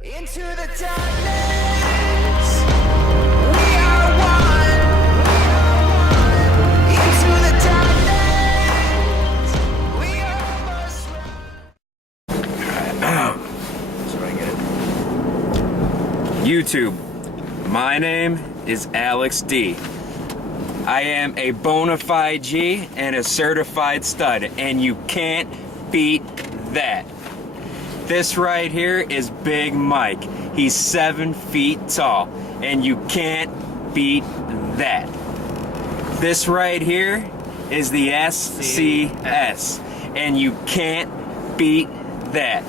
Into the darkness, we are one. Into the darkness, we almost run. So I get it. YouTube, my name is Alex D. I am a bona fide G and a certified stud, and you can't beat that. This right here is Big Mike. He's 7 feet tall, and you can't beat that. This right here is the SCS, and you can't beat that.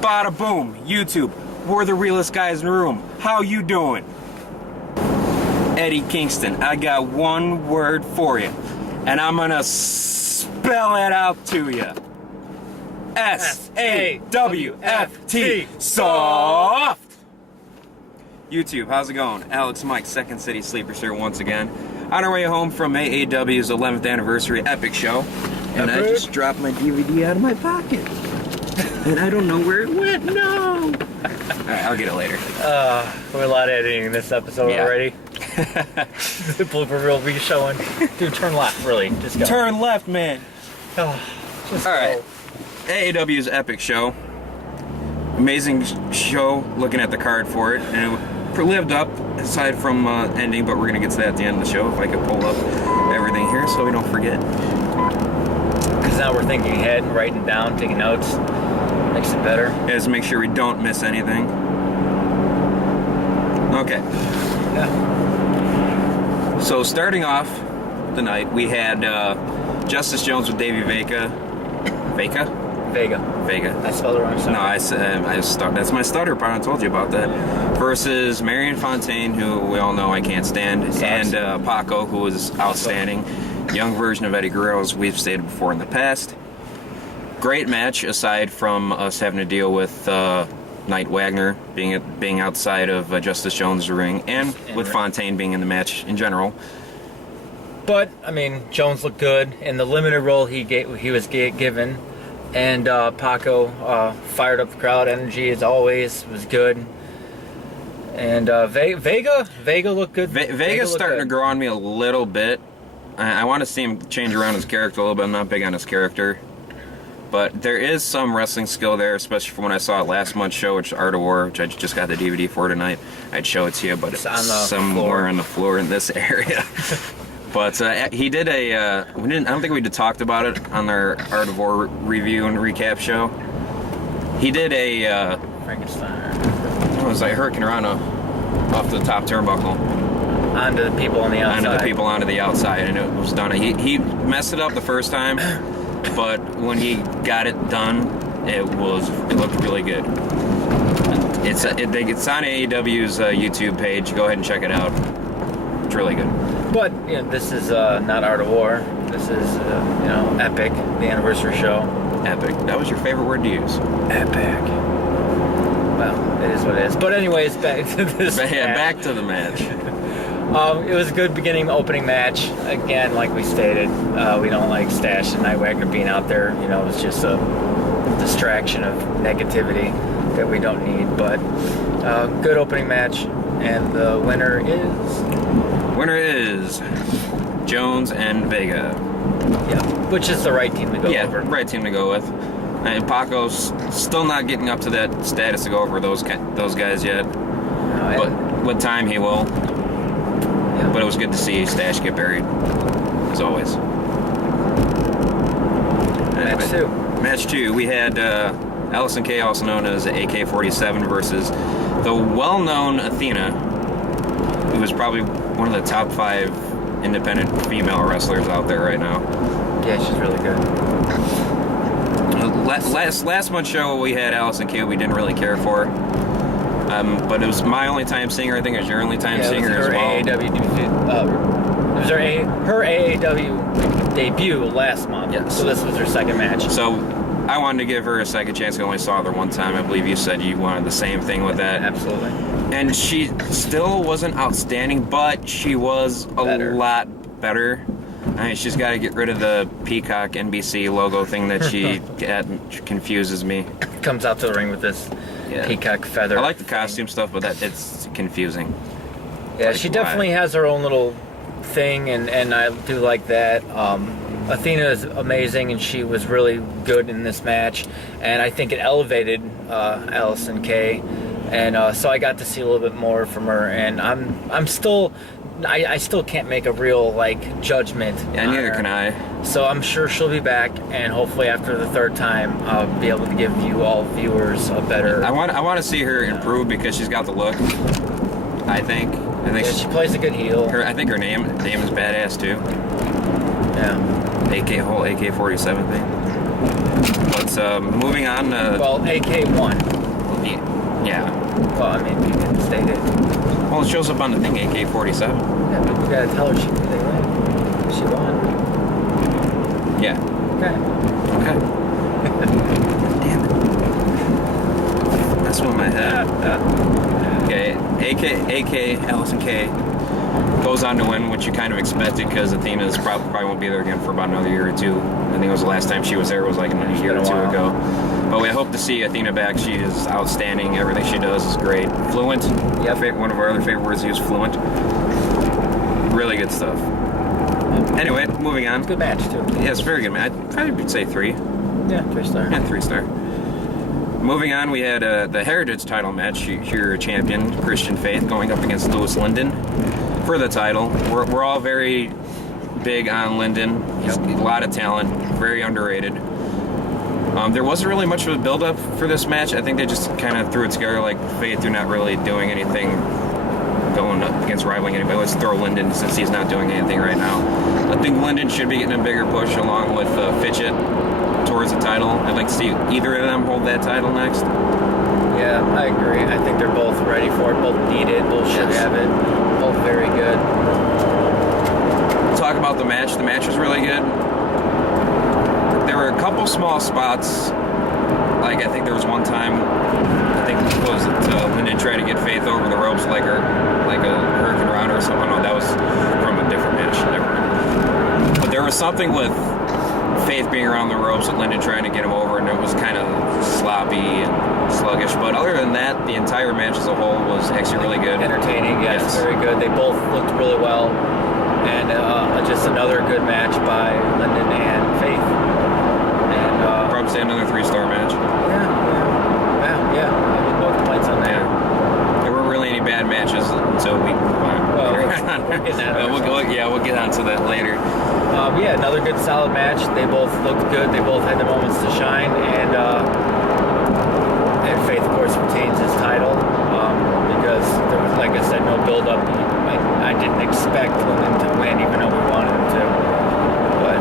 Bada boom, YouTube, we're the realest guys in the room. How you doing? Eddie Kingston, I got one word for you, and I'm gonna spell it out to you. S-A-W-F-T, soft! YouTube, how's it going? Alex Mike, Second City Sleepers here once again. On our way home from AAW's 11th anniversary epic show, and I just dropped my DVD out of my pocket. And I don't know where it went, no! Alright, I'll get it later. We're a lot of editing in this episode already. The blooper reel will be showing. Dude, turn left, really. Just go. Turn left, man. Alright. AAW's epic show. Amazing show, looking at the card for it. And it lived up, aside from ending, but we're going to get to that at the end of the show. If I could pull up everything here so we don't forget. Because now we're thinking ahead and writing down, taking notes. Makes it better. Yeah, just make sure we don't miss anything. Okay. Yeah. So starting off the night, we had Justice Jones with Davey Vega. Vega. I spelled it wrong. Sorry. No, that's my stutter part. I told you about that. Versus Marion Fontaine, who we all know I can't stand, and Paco, who was outstanding. Young version of Eddie Guerrero, as we've stated before in the past. Great match, aside from us having to deal with Knight Wagner being outside of Justice Jones' ring, and with Fontaine being in the match in general. But I mean, Jones looked good in the limited role he was given, and Paco fired up the crowd. Energy as always was good, and Vega looked good. Vega's starting to grow on me a little bit. I want to see him change around his character a little bit. I'm not big on his character, but there is some wrestling skill there, especially from when I saw it last month's show, which is Art of War, which I just got the DVD for tonight. I'd show it to you, but it's somewhere on the floor in this area. But he did I don't think we talked about it on our Art of War review and recap show. He did a Frankenstein. It was like Hurricane Rana off the top turnbuckle. Onto the people on the outside. Onto the outside, and it was done. He messed it up the first time, but when he got it done, it looked really good. It's on AAW's YouTube page. Go ahead and check it out. It's really good. But you know, this is not Art of War. This is Epic, the anniversary show. Epic. That was your favorite word to use. Epic. Well, it is what it is. But anyways, back to this. Yeah, back to the match. It was a good opening match. Again, like we stated, we don't like Stash and Knight Wagner being out there. You know, it's just a distraction of negativity that we don't need. But good opening match, and the winner is Jones and Vega. Yeah, which is the right team to go over. Yeah, right team to go with. And Paco's still not getting up to that status to go over those guys yet. No, but with time he will. Yeah. But it was good to see Stash get buried, as always. Anyway, Match 2. We had Allison Kay, also known as AK-47, versus the well-known Athena, who is probably one of the top 5 independent female wrestlers out there right now. Yeah, she's really good. Last month's show we had Allison Kay, we didn't really care for. But it was my only time seeing her. I think it was your only time seeing her as well. AAW it was her AAW debut last month. Yes. So this was her second match. So I wanted to give her a second chance. I only saw her one time. I believe you said you wanted the same thing with that. Absolutely. And she still wasn't outstanding, but she was a lot better. I mean, she's got to get rid of the Peacock NBC logo thing that she confuses me. Comes out to the ring with this Yeah. peacock feather. I like the thing. costume stuff, but it's confusing. Yeah, Like, she why? definitely has her own little thing, and I do like that. Athena is amazing, and she was really good in this match, and I think it elevated Allison Kay, and so I got to see a little bit more from her, and I'm still. I still can't make a real judgment. Yeah, on neither her. can I. So I'm sure she'll be back, and hopefully after the third time, I'll be able to give you all viewers a better. I want to see her improve because she's got the look. I think Yeah, she plays a good heel. I think her name is badass too. Yeah. Whole AK-47 thing. But moving on. Well, AK-1. Yeah. Well, I mean, you can state it. Well, it shows up on the thing, AK-47. Yeah, but you gotta tell her she won. Yeah. Okay. Okay. Damn it. That's what my head. Okay. AK Allison Kay goes on to win, which you kind of expected because Athena's probably won't be there again for about another year or two. I think it was the last time she was there was like a year or two ago. But we hope to see Athena back. She is outstanding. Everything she does is great. Fluent. Yep. One of our other favorite words to use, fluent. Really good stuff. Anyway, moving on. Good match too. Yeah, it's a very good match. I'd probably say 3. Yeah, 3-star. Yeah, 3-star. Moving on, we had the Heritage title match. Your champion, Christian Faith, going up against Louis Linden for the title. We're all very big on Linden. He's a lot of talent, very underrated. There wasn't really much of a build-up for this match. I think they just kind of threw it together like Faith. They're not really doing anything going up against rivaling anybody. Let's throw Linden since he's not doing anything right now. I think Linden should be getting a bigger push along with Fitchett towards the title. I'd like to see either of them hold that title next. Yeah, I agree. I think they're both ready for it. Both need it. Both should Yes. have it. Both very good. Talk about the match. The match was really good. There were a couple small spots. Like I think there was one time, I think it was Linden tried to get Faith over the ropes like a Hurricane Rana or something. No, that was from a different match. Never mind. But there was something with Faith being around the ropes and Linden trying to get him over, and it was kind of sloppy and sluggish. But other than that, the entire match as a whole was actually really good. Entertaining, yes, Yes. very good. They both looked really well, and just another good match by Linden and Faith. And Probably say another 3-star match. yeah. I mean, no complaints on that. Yeah. There weren't really any bad matches until we. Well, we're getting at it. We'll get on to that later. Yeah, another good solid match. They both looked good. They both had their moments to shine, and Faith, of course, retains his title because there was, like I said, no build-up. I didn't expect Linden to win, even though we wanted him to. But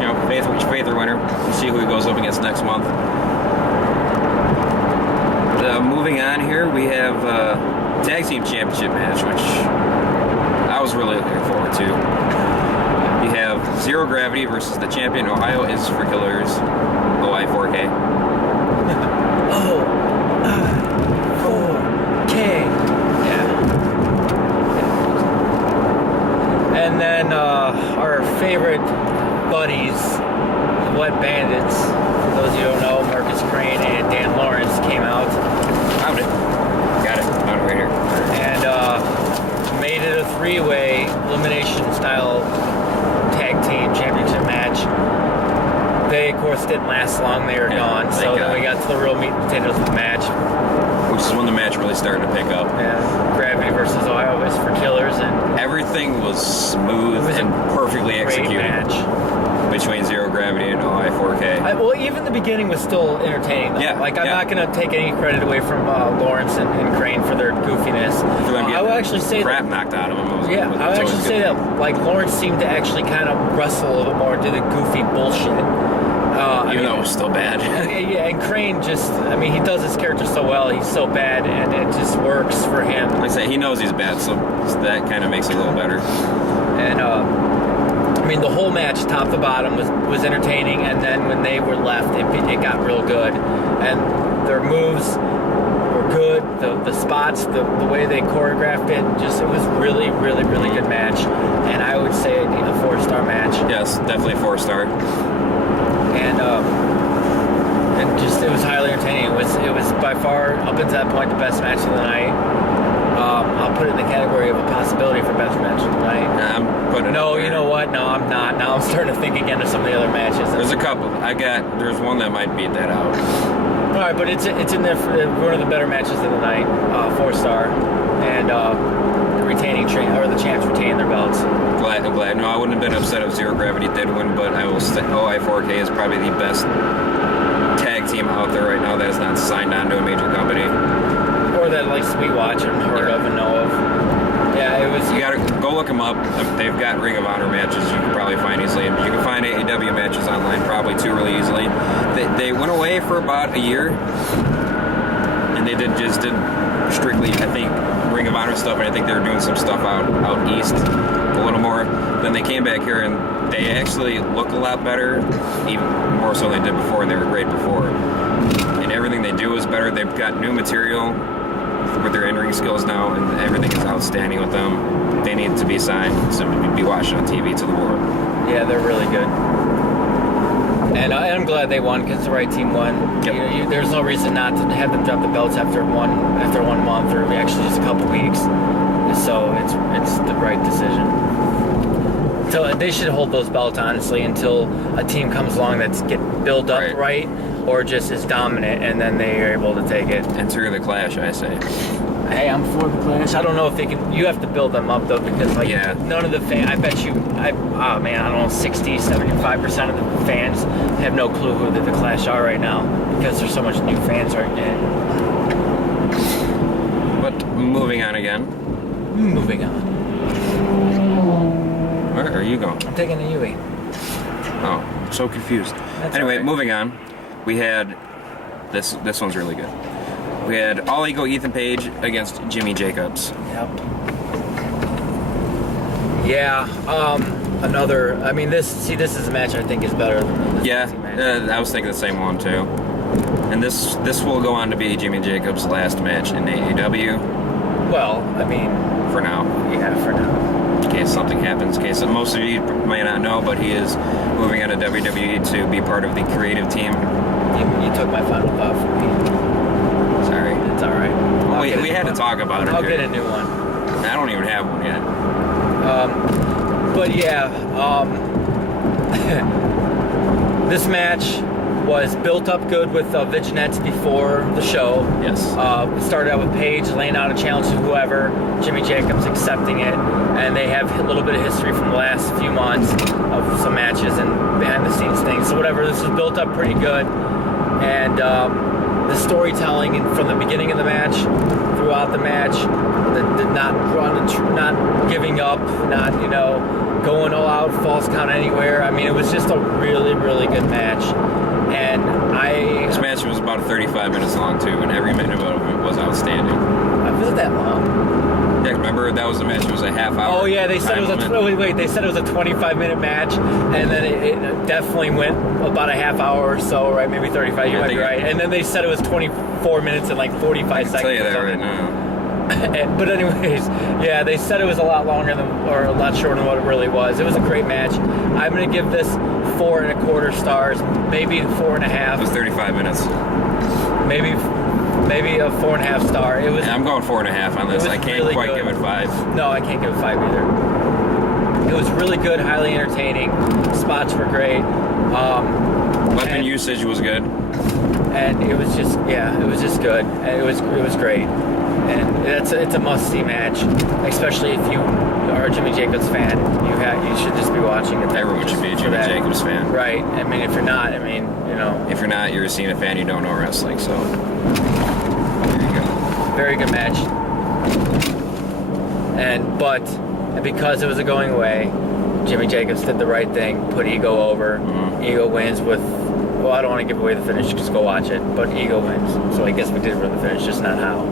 Yeah, Faith or winner. We'll see who he goes up against next month. Moving on here, we have tag team championship match, which I was really looking forward to. We have Zero Gravity versus the champion. Ohio is for Killers. OI4K. oh, 4K. Yeah. And then our favorite buddies, the Wet Bandits. For those of you who don't know, Marcus Crane and Dan Lawrence came out. Found it. Got it. Found it right here. And made it a 3-way elimination style tag team championship match. They, of course, didn't last long. They were gone. So then we got to the real meat and potatoes of the match. Which is when the match really started to pick up. Yeah, Gravity versus Ohio is for Killers, and Everything was smooth was a and perfectly great executed match. between Zero Gravity and OI4K. Well, even the beginning was still entertaining, though. Yeah, I'm yeah. not going to take any credit away from Lawrence and Crane for their goofiness. For them I getting will actually say crap that. knocked out of him. Yeah, I would actually say that Lawrence seemed to actually kind of wrestle a little bit more into the goofy bullshit. Even though it was still bad. Yeah, and Crane just, he does his character so well. He's so bad, and it just works for him. Like I say, he knows he's bad, so that kind of makes it a little better. And, the whole match, top to bottom, was entertaining, and then when they were left, it got real good. And their moves were good. The spots, the way they choreographed it, it was really, really, really good match. And I would say a 4-star match. Yes, definitely 4-star. And And just it was highly entertaining. It was by far up until that point the best match of the night. I'll put it in the category of a possibility for best match of the night. Nah, I'm putting it No, up there. you know what? No, I'm not. Now I'm starting to think again of some of the other matches. There's a couple. There's one that might beat that out. All right, but it's in there for one of the better matches of the night, 4-star, and the champs retain their belts. I'm glad. No, I wouldn't have been upset if Zero Gravity did win, but I will say OI4K is probably the best tag team out there right now that is not signed on to a major company. Or that like we watch and heard of and know of. Yeah, it was. You gotta go look them up. They've got Ring of Honor matches you can probably find easily. And you can find AAW matches online probably too really easily. They went away for about a year, and they did strictly, I think, Ring of Honor stuff, and I think they were doing some stuff out east a little more. Then they came back here, and they actually look a lot better, even more so than they did before, and they were great before. And everything they do is better. They've got new material with their in-ring skills now, and everything is outstanding with them. They need to be signed to be watched on TV to the world. Yeah, they're really good. And I'm glad they won because the right team won. Yep. There's no reason not to have them drop the belts after 1 month or actually just a couple weeks. So it's the right decision. So they should hold those belts honestly until a team comes along that's built up right, or just is dominant, and then they are able to take it. Enter the Clash, I say. Hey, I'm for the Clash. I don't know if they can. You have to build them up though, because none of the fans. I bet you. I don't know. 60-75% of the fans have no clue who the Clash are right now because there's so much new fans right now. But moving on again. Moving on. Where are you going? I'm taking a Yui. Oh, I'm so confused. Anyway, okay. moving on. We had this one's really good. We had All Ego Ethan Page against Jimmy Jacobs. Yep. Yeah. Another. I mean, this is a match I think is better than this. Yeah, I was thinking the same one too. And this will go on to be Jimmy Jacobs' last match in AAW. Well, I mean, for now. Yeah, for now. In case something happens, in case most of you may not know, but he is moving on to WWE to be part of the creative team. You took my final thought from me. Sorry. It's all right. We had to talk about it. I'll get a new one. I don't even have one yet. But yeah, this match was built up good with vignettes before the show. Yes. It started out with Paige laying out a challenge to whoever, Jimmy Jacobs accepting it, and they have a little bit of history from the last few months of some matches and behind-the-scenes things. So whatever, this was built up pretty good, and the storytelling from the beginning of the match, throughout the match, the not giving up, not going all out, false count anywhere. I mean, it was just a really, really good match. And this match was about 35 minutes long too, and every minute of it was outstanding. Was it that long? Yeah, remember that was the match. It was a half hour. Oh yeah, they said it was they said it was a 25-minute match, and then it definitely went about a half hour or so, right? Maybe 35. You might be right. And then they said it was 24 minutes and like 45 seconds. I'll tell you that right now. But anyways, yeah, they said it was a lot longer or a lot shorter than what it really was. It was a great match. I'm gonna give this 4.25 stars, maybe 4.5. It was 35 minutes. Maybe a 4.5 star. It was. Yeah, I'm going 4.5 on this. I can't really quite good. give it 5. No, I can't give it 5 either. It was really good, highly entertaining. Spots were great. Weapon usage was good. And it was just good. And it was great. And it's a must-see match, especially if you are a Jimmy Jacobs fan. You should just be watching it. Everyone should be a Jimmy Jacobs fan. Right. I mean, if you're not, If you're not, you're a Cena fan, you don't know wrestling, so there you go. Very good match. But because it was a going away, Jimmy Jacobs did the right thing, put Ego over. Mm-hmm. Ego wins with, well, I don't want to give away the finish, just go watch it, but Ego wins. So I guess we did win the finish, just not how.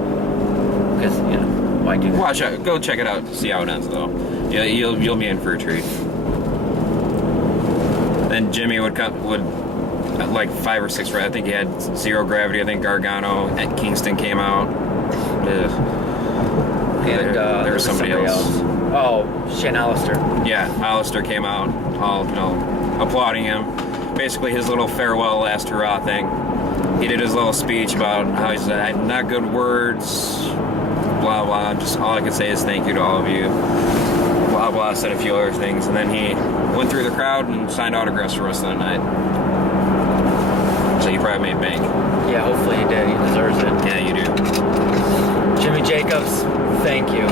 Because, why do that? Watch out, go check it out, see how it ends, though. Yeah, you'll be in for a treat. Then Jimmy would like 5 or 6, I think he had Zero Gravity, I think Gargano and Kingston came out. And there was somebody else. Oh, Shane Alistair. Yeah, Alistair came out, all applauding him. Basically his little farewell last hurrah thing. he did his little speech about how he's not good words, blah blah. Just all I can say is thank you to all of you. Blah blah. Said a few other things, and then he went through the crowd and signed autographs for us the night. So he probably made bank. Yeah, hopefully he did. He deserves it. Yeah, you do. Jimmy Jacobs, thank you.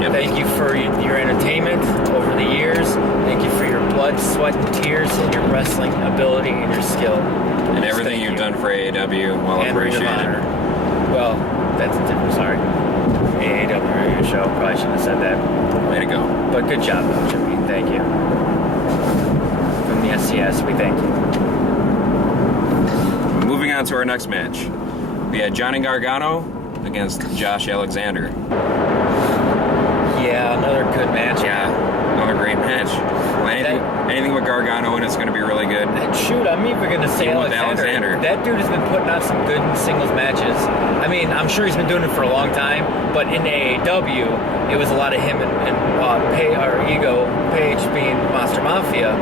Yep. Thank you for your entertainment over the years. Thank you for your blood, sweat, and tears, and your wrestling ability and your skill. And everything you've done for AAW, well and Ring of appreciated. Honor. Well, that's a different. Sorry, AAW radio show. Probably shouldn't have said that. Way to go. But good job, though, Jimmy. Thank you. From the SCS, we thank you. Moving on to our next match. We had Johnny Gargano against Josh Alexander. Yeah, another good match. Yeah, another great match. Well, anything with Gargano in it's going to be really good. And shoot, I'm even going to say Even with Alexander. Alexander. That dude has been putting on some good singles matches. I mean, I'm sure he's been doing it for a long time, but in AAW, it was a lot of him and Ego Page being Monster Mafia,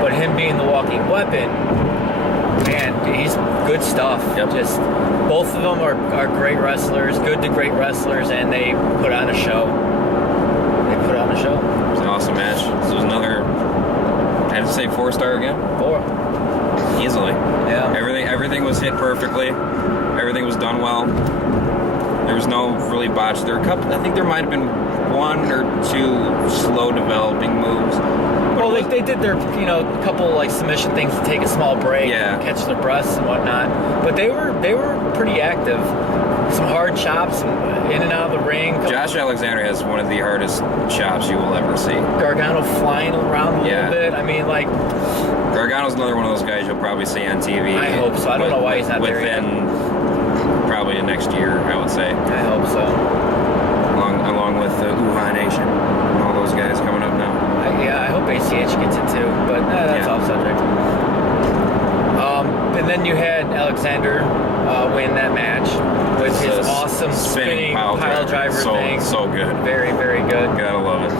but him being the walking weapon. Man, he's good stuff. Yep. Just both of them are great wrestlers, good to great wrestlers, and they put on a show. They put on a show. It's an awesome match. This was another, I have to say 4-star again? 4. Easily. Yeah. Everything was hit perfectly. Everything was done well. There was no really botch. There were a couple, I think there might have been 1 or 2 slow developing moves. Well, they did their, couple like submission things to take a small break, Yeah. and catch their breaths and whatnot. But they were pretty active. Some hard chops in and out of the ring. Josh Alexander has one of the hardest chops you will ever see. Gargano flying around a little bit. I mean, like, Gargano's another one of those guys you'll probably see on TV. I hope so. I don't know why he's not there yet. Within probably the next year, I would say. I hope so. Along with the Wuhan Nation and all those guys coming up now. I hope ACH gets it too, but that's Yeah. off subject. And then you had Alexander win that match with his It's a awesome spinning pile driver thing. So good. Very, very good. Gotta love it.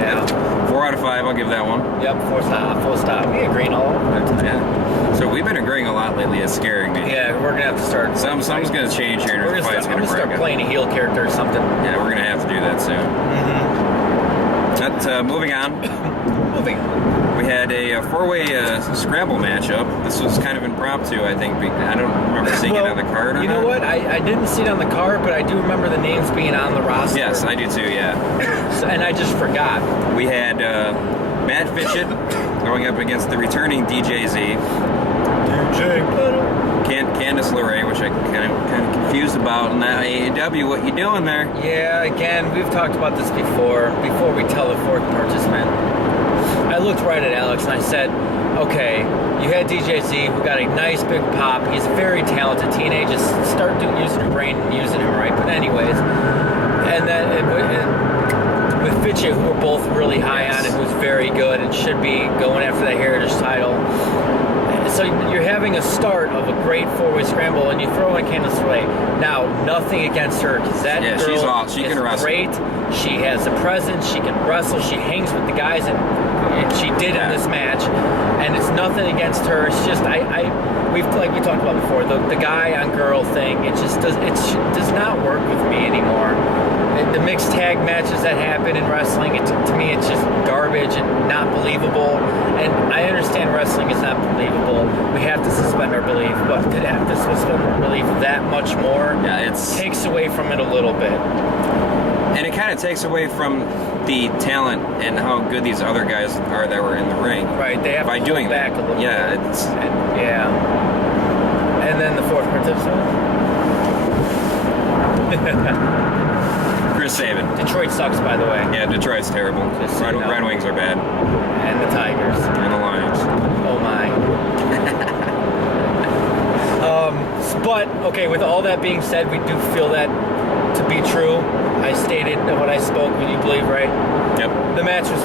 Yeah. 4 out of 5, I'll give that one. Yep, full stop. We agreeing all over the time. Yeah. So we've been agreeing a lot lately. It's scaring me. Yeah, we're gonna have to start. Something's gonna change here. I'm The fight's gonna gonna start break. playing a heel character or something. Yeah, we're gonna have to do that soon. But moving on, Moving. we had a 4-way scramble matchup. This was kind of impromptu, I think. I don't remember seeing it on the card or You know not. what? I didn't see it on the card, but I do remember the names being on the roster. Yes, I do too. Yeah. And I just forgot. We had Matt Fitchett going up against the returning DJZ. Candice LeRae, which I kind of confused about. And now AAW, what you doing there? Yeah, again, we've talked about this before we tell the 4th participant. I looked right at Alex and I said, okay, you had DJZ who got a nice big pop. He's a very talented teenager. Just start using your brain and using him right. But anyways, and then with Fitchett, who are both really high on him, who's very good and should be going after that Heritage title. So you're having a start of a great 4-way scramble, and you throw in Candice LeRae. Now, nothing against her, because that girl she's awesome. She is can wrestle. great. She has a presence. She can wrestle. She hangs with the guys, and she did in this match. And it's nothing against her. It's just we talked about before, the guy on girl thing. It does not work with me anymore. The mixed tag matches that happen in wrestling, to me, it's just garbage and not believable. And I understand wrestling is not believable. We have to suspend our belief, but to have to suspend our belief that much more takes away from it a little bit. And it kind of takes away from the talent and how good these other guys are that were in the ring. Right, they have by to doing hold back that. a little Yeah, bit. it's And then the 4th participant. Chris Sabin. Detroit sucks, by the way. Yeah, Detroit's terrible. Just so you know. Red Wings are bad. And the Tigers. And the Lions. Oh my. But, okay, with all that being said, we do feel that to be true. I stated what I spoke, would you believe, right? Yep. The match was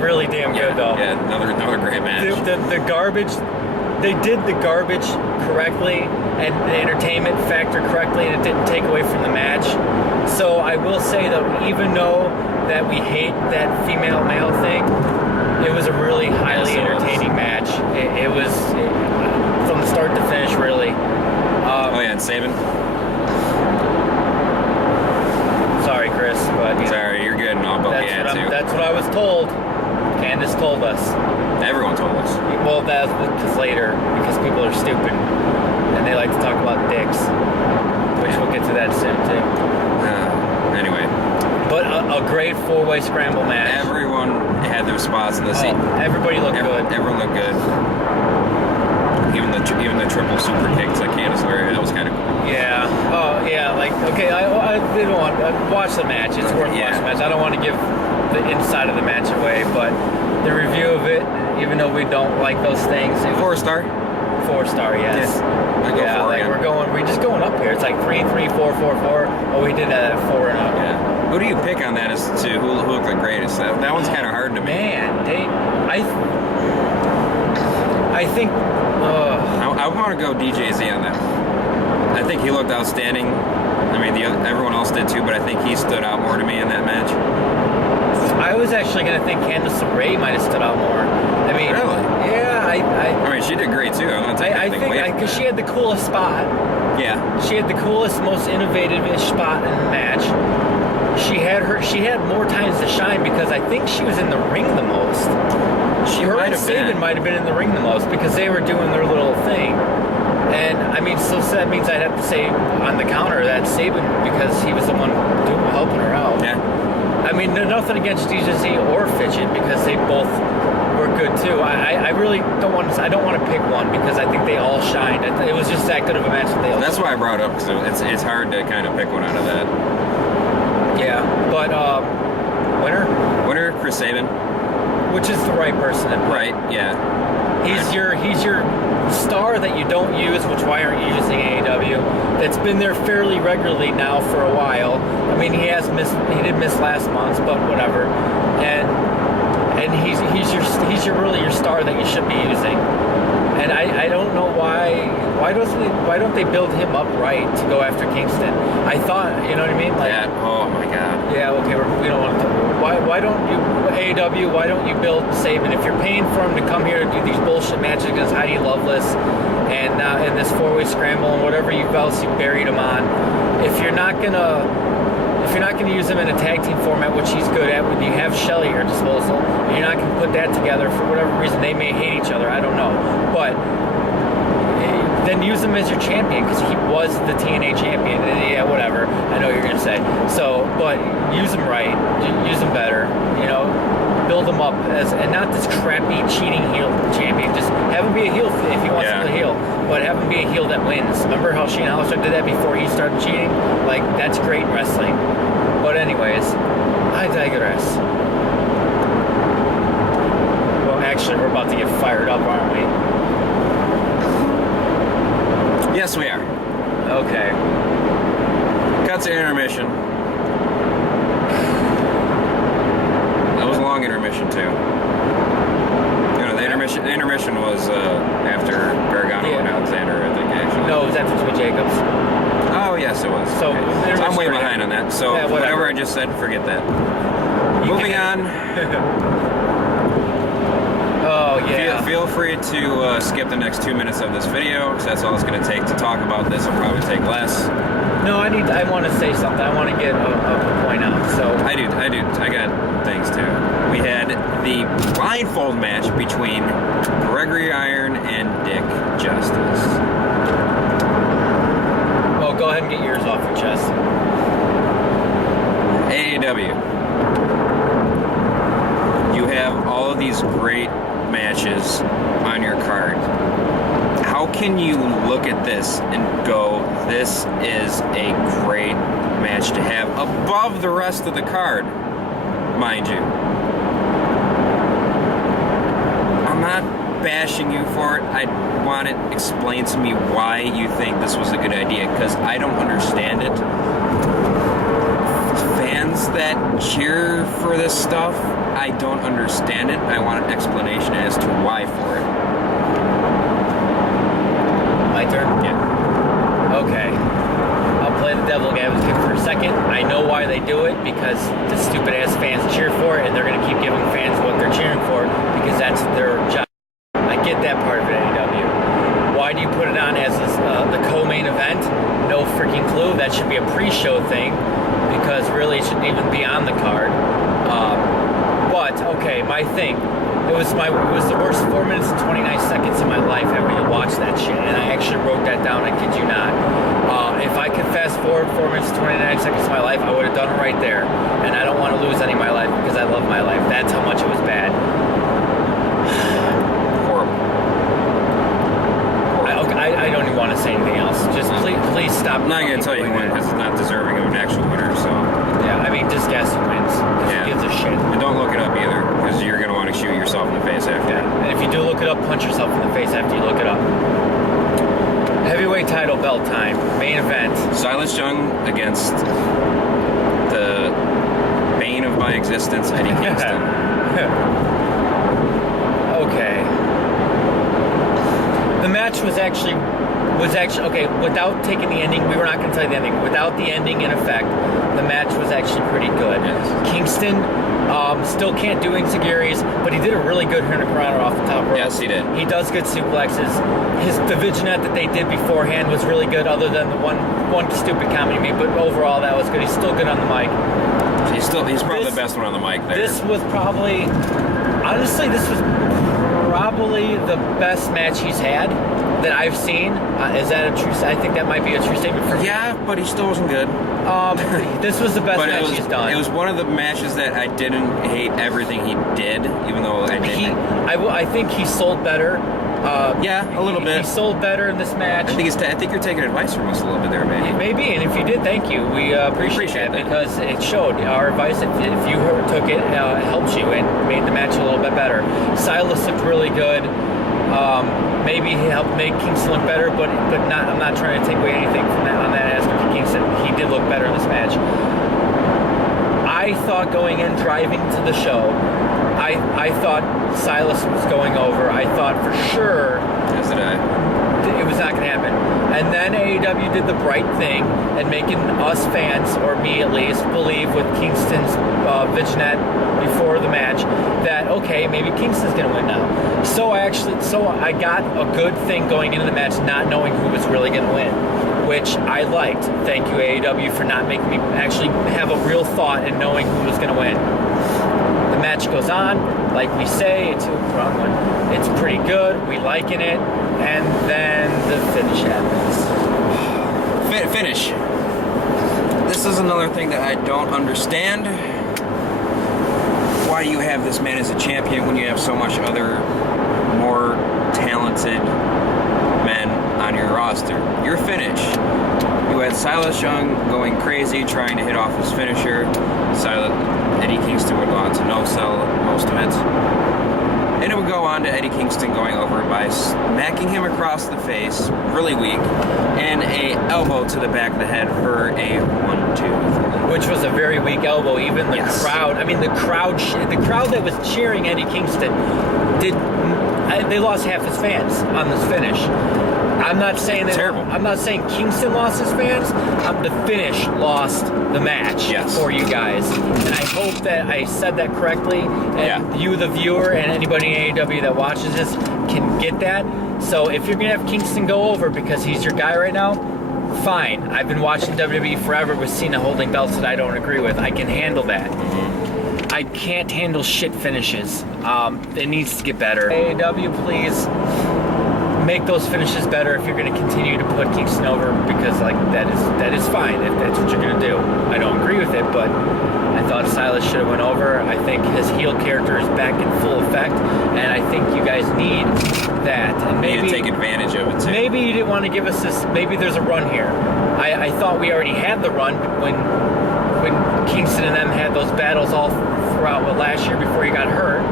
really damn good, though. Yeah, another great match. The garbage, they did the garbage correctly and the entertainment factor correctly, and it didn't take away from the match. So I will say, though, even though that we hate that female-male thing, it was a really highly entertaining match. It was, from start to finish, really. Oh yeah, and Saban. Sorry, Chris, but Sorry, you're good and all, but we had to. that's what I was told. Candace told us. Everyone told us. Well, that's because later, because people are stupid and they like to talk about dicks, which we'll get to that soon too. Anyway, But a great four-way scramble match. everyone had their spots in the seat. Everybody looked good. Everyone looked good. Even the triple super kicks that Candace Larry, that was kind of cool. Yeah. Oh, yeah. Like, okay, I didn't want to watch the match. It's worth Yeah. watching the match. I don't want to give the inside of the match away, but the review of it, even though we don't like those things, it was 4-star. 4-star. Yes. I go Yeah, 4 like again. we're just going up here. It's like 3, 3, 4, 4, 4. Oh, we did a 4 and up. Yeah. Who do you pick on that as to who looked the greatest? That one's kind of hard to me. Man, I think. I want to go DJZ on that. I think he looked outstanding. I mean, everyone else did too, but I think he stood out more to me in that match. I was actually going to think Candice LeRae might have stood out more. I mean, Really? Yeah, I mean, she did great too. I'm not taking I anything think away from because that. she had the coolest spot. Yeah. She had the coolest, most innovative-ish spot in the match. She had more times to shine because I think she was in the ring the most. Her might and have been. Saban might have been in the ring the most because they were doing their little thing. And I mean, so that means I'd have to say on the counter that Saban, because he was the one helping her out. Yeah. I mean, nothing against DJZ or Fidget because they both were good too. I really don't want to. I don't want to pick one because I think they all shined. It was just that good of a match that they all. That's why I brought it up because it's hard to kind of pick one out of that. Yeah, but Winner, Chris Saban. which is the right person. Right. Yeah. He's your star that you don't use, which why aren't you using AAW? That's been there fairly regularly now for a while. I mean, he did miss last month, but whatever. And he's really your star that you should be using. And I don't know why don't they build him up right to go after Kingston? I thought, you know what I mean? Like, Yeah. Oh my God. yeah, okay, we don't want to. Why don't you, AAW, why don't you build Saban? If you're paying for him to come here to do these bullshit matches against Heidi Lovelace and in this four-way scramble and whatever else you buried him on, if you're not gonna use him in a tag team format, which he's good at, when you have Shelly at your disposal, and you're not gonna put that together for whatever reason, they may hate each other, I don't know, but then use him as your champion because he was the TNA champion. And yeah, whatever. I know what you're gonna say. So, but use him right. Use him better. You know, build him up and not this crappy cheating heel champion. Just have him be a heel if he wants to be a heel, but have him be a heel that wins. Remember how Shane Alistair did that before he started cheating? Like, that's great wrestling. But anyways, I digress. Well, actually, we're about to get fired up, aren't we? Yes, we are. Okay. Cut to intermission. That was a long intermission too. You know, the intermission was after Gargano and Alexander, I think, actually. No, it was after Jimmy Jacobs. Oh, yes, it was. So, Okay. So I'm way intermission behind on that. So Yeah, whatever. whatever I just said, forget that. Moving on. Oh, yeah. Feel free to skip the next 2 minutes of this video, because that's all it's going to take to talk about this. It'll probably take less. No, I want to say something. I want to get a point out. So I do. I got things too. We had the blindfold match between Gregory Iron and Dick Justice. well, go ahead and get yours off your chest. AAW. You have all of these great matches on your card. How can you look at this and go, this is a great match to have above the rest of the card, mind you? I'm not bashing you for it. I want it explained to me why you think this was a good idea, because I don't understand it. Fans that cheer for this stuff, I don't understand it. I want an explanation as to why for it. My turn? Yeah. Okay. I'll play the devil advocate for a second. I know why they do it, because the stupid ass fans cheer for it, and they're going to keep giving fans what they're cheering for, because that's their job. I get that part of it, AEW. Why do you put clue. That should be a pre-show thing because really it shouldn't even be on the card. But okay, my thing. It was the worst 4 minutes and 29 seconds of my life having to watch that shit, and I actually wrote that down. I kid you not. If I could fast forward 4 minutes and 29 seconds of my life, I would have done it right there. And I don't want to lose any of my life because I love my life. That's how much it was bad. Horrible. I don't even want to say anything else. Just please stop. I'm not going to tell you who won because it's not deserving of an actual winner. So yeah, I mean, just guess who wins. Yeah. Who gives a shit? And don't look it up either because you're going to want to shoot yourself in the face after. Yeah. And if you do look it up, punch yourself in the face after you look it up. Heavyweight title belt time. Main event. Silas Young against the bane of my existence, Eddie Kingston. Okay. The match was actually okay. Without taking the ending, we were not going to tell you the ending. Without the ending in effect, the match was actually pretty good. Yes. Kingston still can't do enziguris, but he did a really good hurricanrana off the top rope. Yes, he did. He does good suplexes. The Vignette that they did beforehand was really good, other than the one stupid comedy beat. But overall, that was good. He's still good on the mic. He's probably the best one on the mic there. This was probably, honestly, the best match he's had that I've seen. Is that a true? I think that might be a true statement for me. Yeah, but he still wasn't good. This was the best But match he's done. it was one of the matches that I didn't hate everything he did, even though I didn't. I think he sold better. Yeah, a little bit. He sold better in this match. I think you're taking advice from us a little bit there, man. Maybe, and if you did, thank you. We appreciate that because it showed. Our advice, if you took it, helped you and made the match a little bit better. Silas looked really good. Maybe he helped make Kingston look better, but not. I'm not trying to take away anything from that on that aspect of Kingston. He did look better in this match. I thought going in, driving to the show, I thought Silas was going over. I thought for sure. As did I. It was not going to happen. And then AAW did the bright thing and making us fans, or me at least, believe with Kingston's Vignette before the match that, okay, maybe Kingston's going to win now. So I got a good thing going into the match not knowing who was really going to win, which I liked. Thank you, AAW, for not making me actually have a real thought in knowing who was going to win. The match goes on, like we say, it's pretty good, we liking it, and then the finish happens. Finish. This is another thing that I don't understand. Why you have this man as a champion when you have so much other more talented men on your roster. Your finish. You had Silas Young going crazy, trying to hit off his finisher. Eddie Kingston would go on to no-sell most of it. And it would go on to Eddie Kingston going over by smacking him across the face, really weak, and a elbow to the back of the head for a 1-2. Which was a very weak elbow. Even the Yes. crowd, the crowd that was cheering Eddie Kingston they lost half his fans on this finish. I'm not saying that. Terrible. I'm not saying Kingston lost his fans. The finish lost the match for you guys, and I hope that I said that correctly. And you, the viewer, and anybody in AEW that watches this can get that. So if you're gonna have Kingston go over because he's your guy right now, fine. I've been watching WWE forever with Cena holding belts that I don't agree with. I can handle that. I can't handle shit finishes. It needs to get better. AEW, please make those finishes better if you're going to continue to put Kingston over, because that is fine if that's what you're going to do. I don't agree with it, but I thought Silas should have went over. I think his heel character is back in full effect, and I think you guys need that. And maybe to take advantage of it too. Maybe you didn't want to give us this. Maybe there's a run here. I thought we already had the run when Kingston and them had those battles all throughout last year before he got hurt.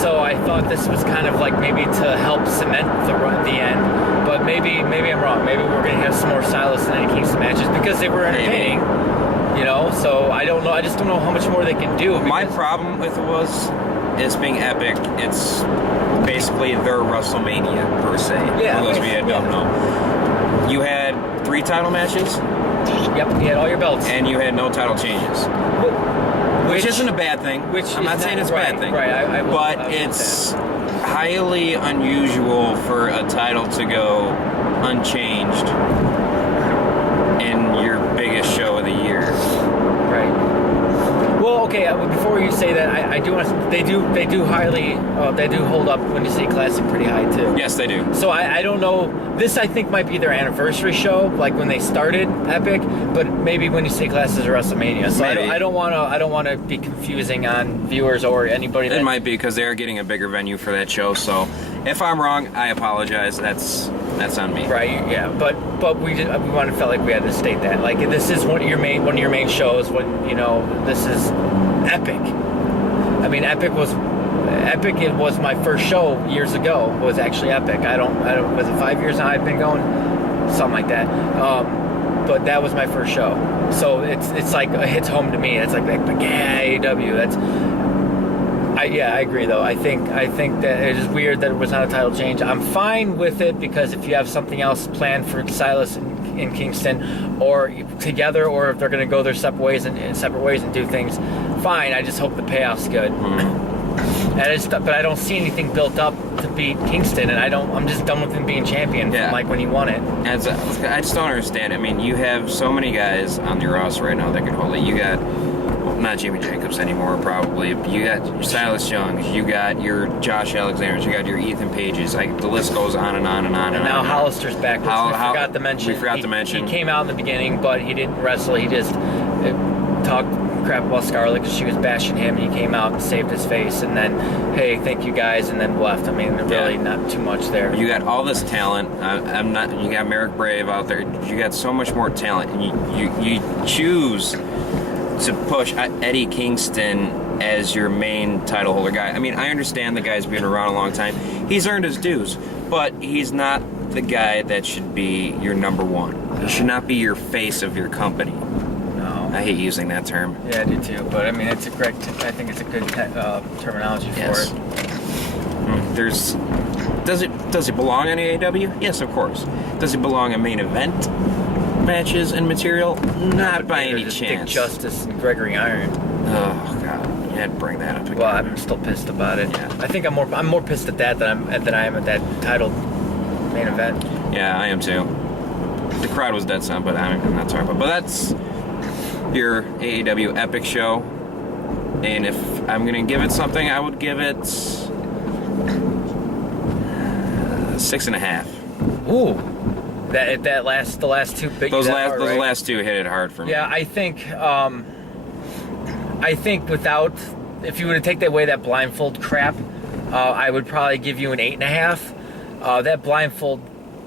So I thought this was kind of like maybe to help cement the run at the end. But maybe I'm wrong. Maybe we're going to have some more Silas and Eddie Kingston matches because they were entertaining. You know, so I don't know. I just don't know how much more they can do. My problem with it is being epic. It's basically their WrestleMania per se. Yeah. For those of you that don't know. You had 3 title matches. Yep, you had all your belts. And you had no title changes. Which isn't a bad thing. I'm not saying it's a bad thing. Right, but it's highly unusual for a title to go unchanged in okay. Before you say that, I do want to. They do highly. They do hold up when you say classic pretty high too. Yes, they do. So I don't know. This I think might be their anniversary show, like when they started Epic. But maybe when you say classic is WrestleMania. So Maybe. I don't want to be confusing on viewers or anybody. It might be because they are getting a bigger venue for that show. So if I'm wrong, I apologize. That's on me. Right, yeah, but we wanted felt like we had to state that, like, this is one of your main shows. This is Epic. I mean, Epic was It was my first show years ago. Was actually Epic. I don't was it 5 years now I've been going, something like that. But that was my first show, so it's like it hits home to me. It's like yeah, AAW. I agree though. I think that it is weird that it was not a title change. I'm fine with it because if you have something else planned for Silas in Kingston, or together, or if they're going to go their separate ways and do things, fine. I just hope the payoff's good. But I don't see anything built up to beat Kingston, and I'm just done with him being champion from like when he won it. I just don't understand. I mean, you have so many guys on your roster right now that can hold it. You got. Not Jimmy Jacobs anymore, probably. You got your Silas Young, you got your Josh Alexander, you got your Ethan Pages. The list goes on and on and on. And now Hollister's back, which we forgot to mention. He came out in the beginning, but he didn't wrestle. He just talked crap about Scarlett because she was bashing him. He came out and saved his face, and then, hey, thank you guys, and then left. I mean, really not too much there. You got all this talent. You got Merrick Brave out there. You got so much more talent. And you choose to push Eddie Kingston as your main title holder guy. I mean, I understand the guy's been around a long time. He's earned his dues, but he's not the guy that should be your number one. He should not be your face of your company. No. I hate using that term. Yeah, I do too, but I mean, I think it's a good terminology for it. Does it belong in AAW? Yes, of course. Does it belong in main event matches and material? Not by any chance. Dick Justice and Gregory Iron. Oh God, you had to bring that up again. Well, I'm still pissed about it. Yeah. I think I'm more pissed at that than I am at that title main event. Yeah, I am too. The crowd was dead son, but I'm not talking about. But that's your AAW Epic show, and if I'm gonna give it something, I would give it 6.5. Ooh. The last two big. Those last two hit it hard for me. Yeah, I think if you were to take away that blindfold crap, I would probably give you an 8.5. That blindfold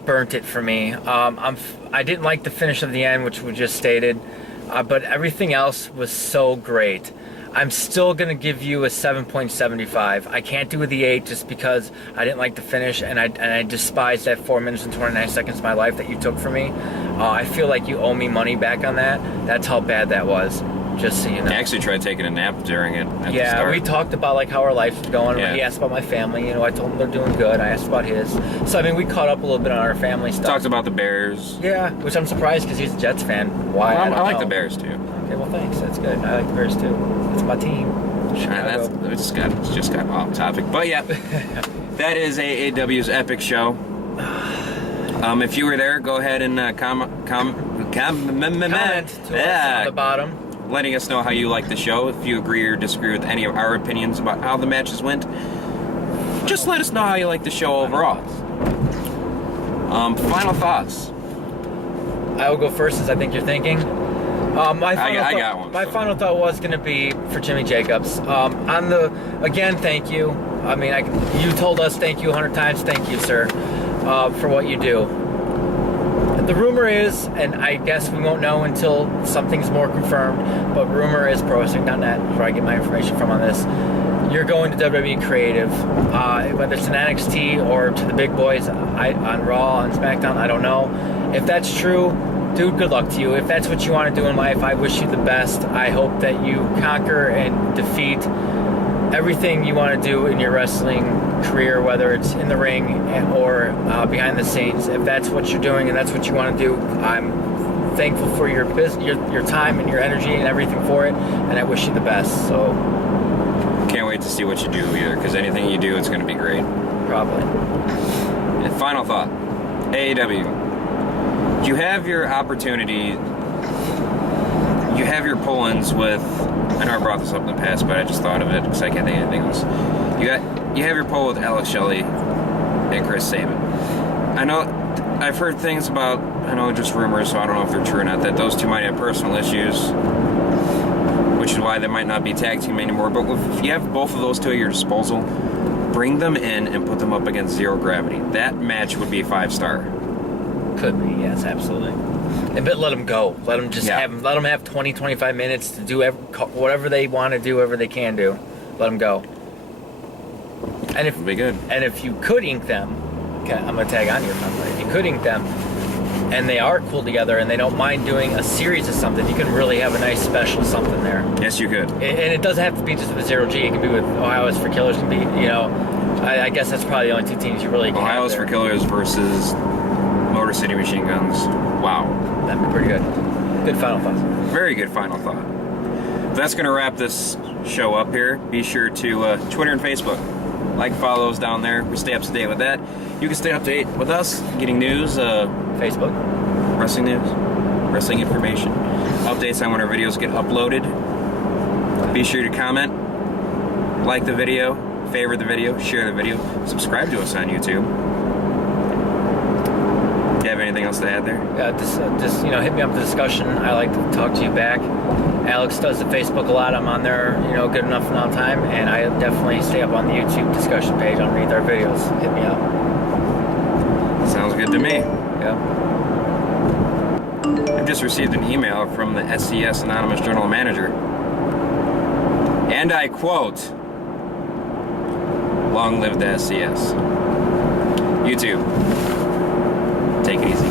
burnt it for me. I didn't like the finish of the end, which we just stated, but everything else was so great. I'm still going to give you a 7.75. I can't do the 8 just because I didn't like the finish, and I despise that 4 minutes and 29 seconds of my life that you took from me. I feel like you owe me money back on that. That's how bad that was, just so you know. I actually tried taking a nap during it at the Yeah, start. we talked about how our life was going. Yeah. He asked about my family. I told him they're doing good. I asked about his. So, I mean, we caught up a little bit on our family stuff. Talked about the Bears. Yeah, which I'm surprised because he's a Jets fan. Why? Well, I don't like know. the Bears too. Okay, well, thanks. That's good. I like the Bears too. It's my team. It's just got off topic, but yeah, that is AAW's Epic show. If you were there, go ahead and comment to us on the bottom, letting us know how you like the show. If you agree or disagree with any of our opinions about how the matches went, just let us know how you like the show overall. Final thoughts. I will go first, as I think you're thinking. My final thought was going to be for Jimmy Jacobs. Again, thank you. I mean, you told us thank you 100 times. Thank you, sir, for what you do. The rumor is, and I guess we won't know until something's more confirmed, but rumor is ProWrestling.net, where I get my information from on this. You're going to WWE Creative, whether it's an NXT or to the big boys on Raw, on SmackDown, I don't know. If that's true, dude, good luck to you. If that's what you want to do in life, I wish you the best. I hope that you conquer and defeat everything you want to do in your wrestling career, whether it's in the ring or behind the scenes. If that's what you're doing and that's what you want to do, I'm thankful for your time and your energy and everything for it, and I wish you the best. So can't wait to see what you do either, because anything you do, it's going to be great. Probably. And final thought, AAW. You have your opportunity. You have your pull-ins with, I know I brought this up in the past, but I just thought of it because I can't think of anything else. You have your pull with Alex Shelley and Chris Sabin. I know, I've heard things about, I know just rumors, so I don't know if they're true or not, that those two might have personal issues, which is why they might not be tag team anymore. But if you have both of those two at your disposal, bring them in and put them up against Zero Gravity. That match would be 5-star. Could be, yes, absolutely. But let them go. Let them just let them have 20, 25 minutes to do whatever they want to do, whatever they can do. Let them go. And if It'd be good. And if you could ink them, okay, I'm gonna tag on your number. If you could ink them, and they are cool together, and they don't mind doing a series of something, you can really have a nice special something there. Yes, you could. And it doesn't have to be just with Zero G. It can be with Ohio is for Killers. It can be, I guess that's probably the only two teams you really can. Ohio is for Killers versus Motor City Machine Guns. Wow. That'd be pretty good. Good final thoughts. Very good final thought. That's going to wrap this show up here. Be sure to Twitter and Facebook. Like, follow those down there. We stay up to date with that. You can stay up to date with us, getting news, Facebook. wrestling news, wrestling information, updates on when our videos get uploaded. Be sure to comment, like the video, favorite the video, share the video, subscribe to us on YouTube. Do you have anything else to add there? Yeah, just hit me up with the discussion. I like to talk to you back. Alex does the Facebook a lot. I'm on there, good enough amount of time, and I definitely stay up on the YouTube discussion page underneath our videos. Hit me up. Sounds good to me. Yeah. I've just received an email from the SCS Anonymous General Manager. And I quote, "Long live the SCS." YouTube, take it easy.